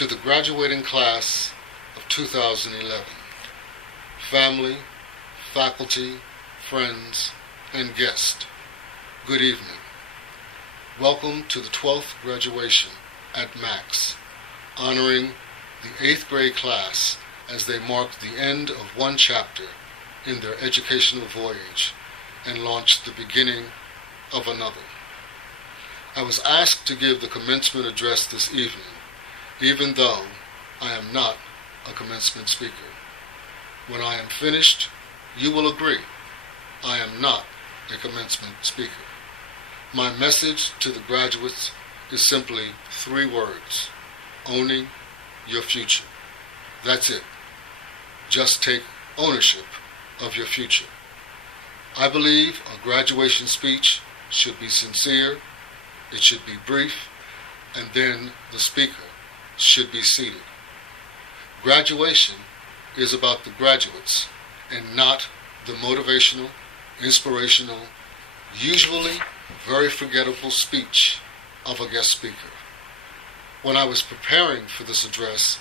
To the graduating class of 2011, family, faculty, friends, and guests, good evening. Welcome to the 12th graduation at Max, honoring the 8th grade class as they mark the end of one chapter in their educational voyage and launch the beginning of another. I was asked to give the commencement address this evening, even though I am not a commencement speaker. When I am finished, you will agree I am not a commencement speaker. My message to the graduates is simply 3 words: owning your future. That's it. Just take ownership of your future. I believe a graduation speech should be sincere, it should be brief, and then the speaker should be seated. Graduation is about the graduates and not the motivational, inspirational, usually very forgettable speech of a guest speaker. When I was preparing for this address,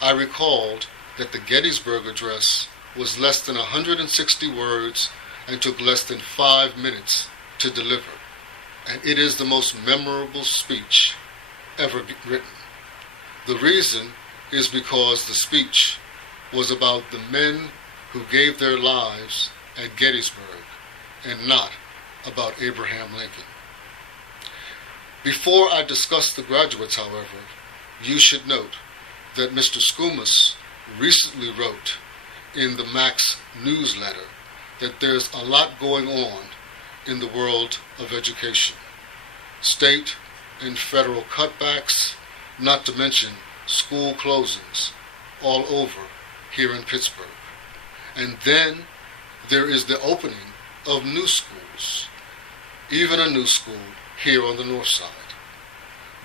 I recalled that the Gettysburg Address was less than 160 words and took less than 5 minutes to deliver, and it is the most memorable speech ever written. The reason is because the speech was about the men who gave their lives at Gettysburg and not about Abraham Lincoln. Before I discuss the graduates, however, you should note that Mr. Skumas recently wrote in the Max newsletter that there's a lot going on in the world of education. State and federal cutbacks, not to mention school closings all over here in Pittsburgh. And then there is the opening of new schools, even a new school here on the north side.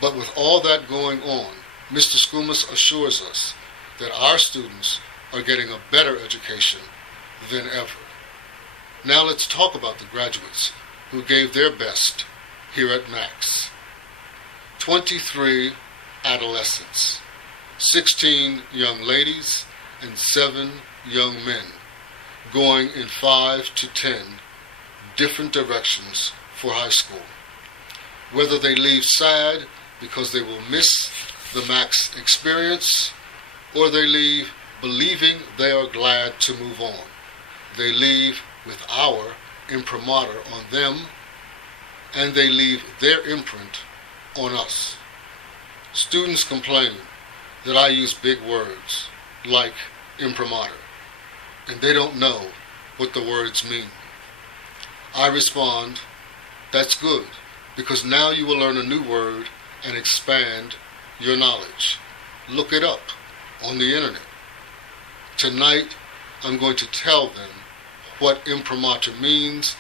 But with all that going on, Mr. Skumas assures us that our students are getting a better education than ever. Now let's talk about the graduates who gave their best here at Max. 23 adolescents, 16 young ladies, and 7 young men, going in 5 to 10 different directions for high school. Whether they leave sad because they will miss the Max experience, or they leave believing they are glad to move on, they leave with our imprimatur on them, and they leave their imprint on us. Students complain that I use big words like imprimatur, and they don't know what the words mean. I respond, that's good, because now you will learn a new word and expand your knowledge. Look it up on the internet. Tonight, I'm going to tell them what imprimatur means,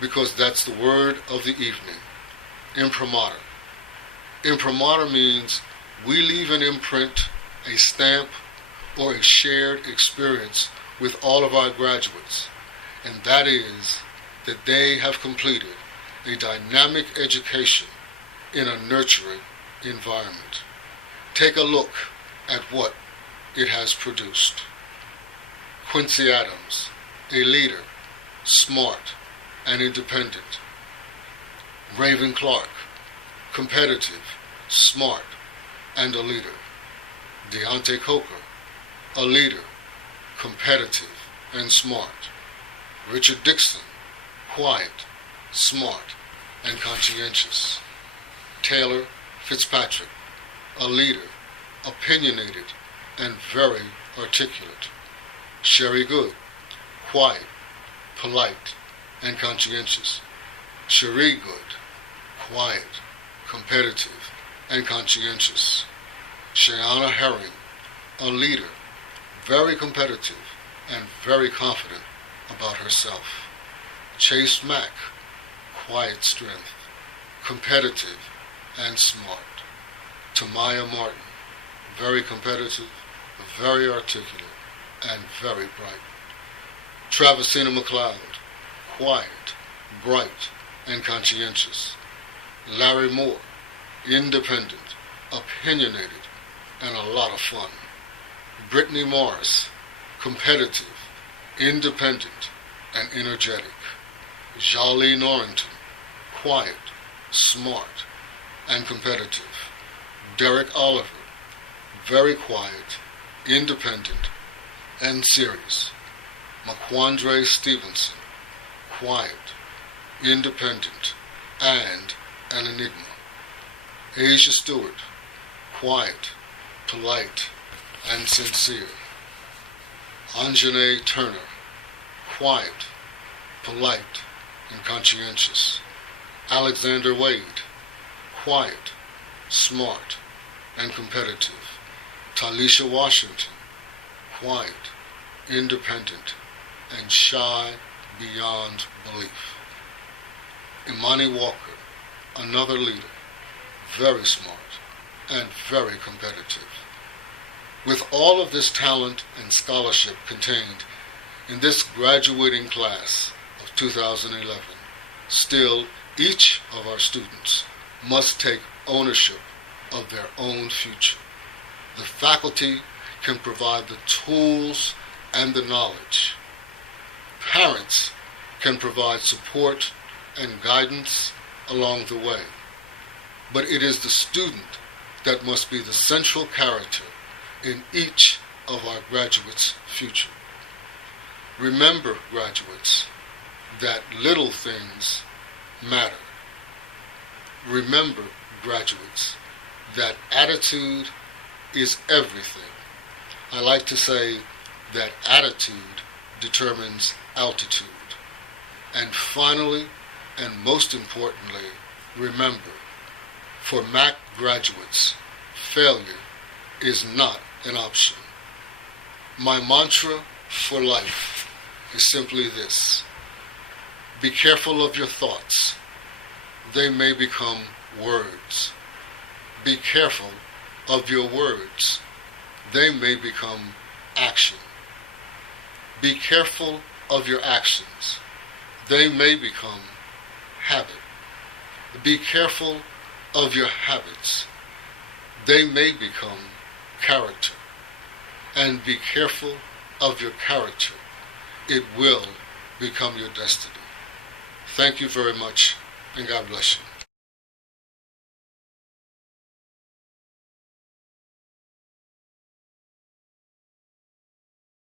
because that's the word of the evening. Imprimatur. Imprimatur means we leave an imprint, a stamp, or a shared experience with all of our graduates, and that is that they have completed a dynamic education in a nurturing environment. Take a look at what it has produced. Quincy Adams, a leader, smart and independent. Raven Clark, competitive, smart, and a leader. Deontay Coker, a leader, competitive, and smart. Richard Dixon, quiet, smart, and conscientious. Taylor Fitzpatrick, a leader, opinionated, and very articulate. Sherry Good, quiet, polite, and conscientious. Cherie Good, quiet, competitive, and conscientious. Shayana Herring, a leader, very competitive, and very confident about herself. Chase Mack, quiet strength, competitive, and smart. Tamaya Martin, very competitive, very articulate, and very bright. Travisina McLeod, quiet, bright, and conscientious. Larry Moore, independent, opinionated, and a lot of fun. Brittany Morris, competitive, independent, and energetic. Jolly Norrington, quiet, smart, and competitive. Derek Oliver, very quiet, independent, and serious. McQuandre Stevenson, quiet, independent, and an enigma. Asia Stewart, quiet, polite, and sincere. Anjanae Turner, quiet, polite, and conscientious. Alexander Wade, quiet, smart, and competitive. Talisha Washington, quiet, independent, and shy beyond belief. Imani Walker, another leader, very smart and very competitive. With all of this talent and scholarship contained in this graduating class of 2011, still each of our students must take ownership of their own future. The faculty can provide the tools and the knowledge. Parents can provide support and guidance along the way. But it is the student that must be the central character in each of our graduates' future. Remember, graduates, that little things matter. Remember, graduates, that attitude is everything. I like to say that attitude determines altitude. And finally, and most importantly, remember, for MAC graduates, failure is not an option. My mantra for life is simply this: be careful of your thoughts. They may become words. Be careful of your words. They may become action. Be careful of your actions. They may become habit. Be careful of your habits. They may become character. And be careful of your character. It will become your destiny. Thank you very much, and God bless you.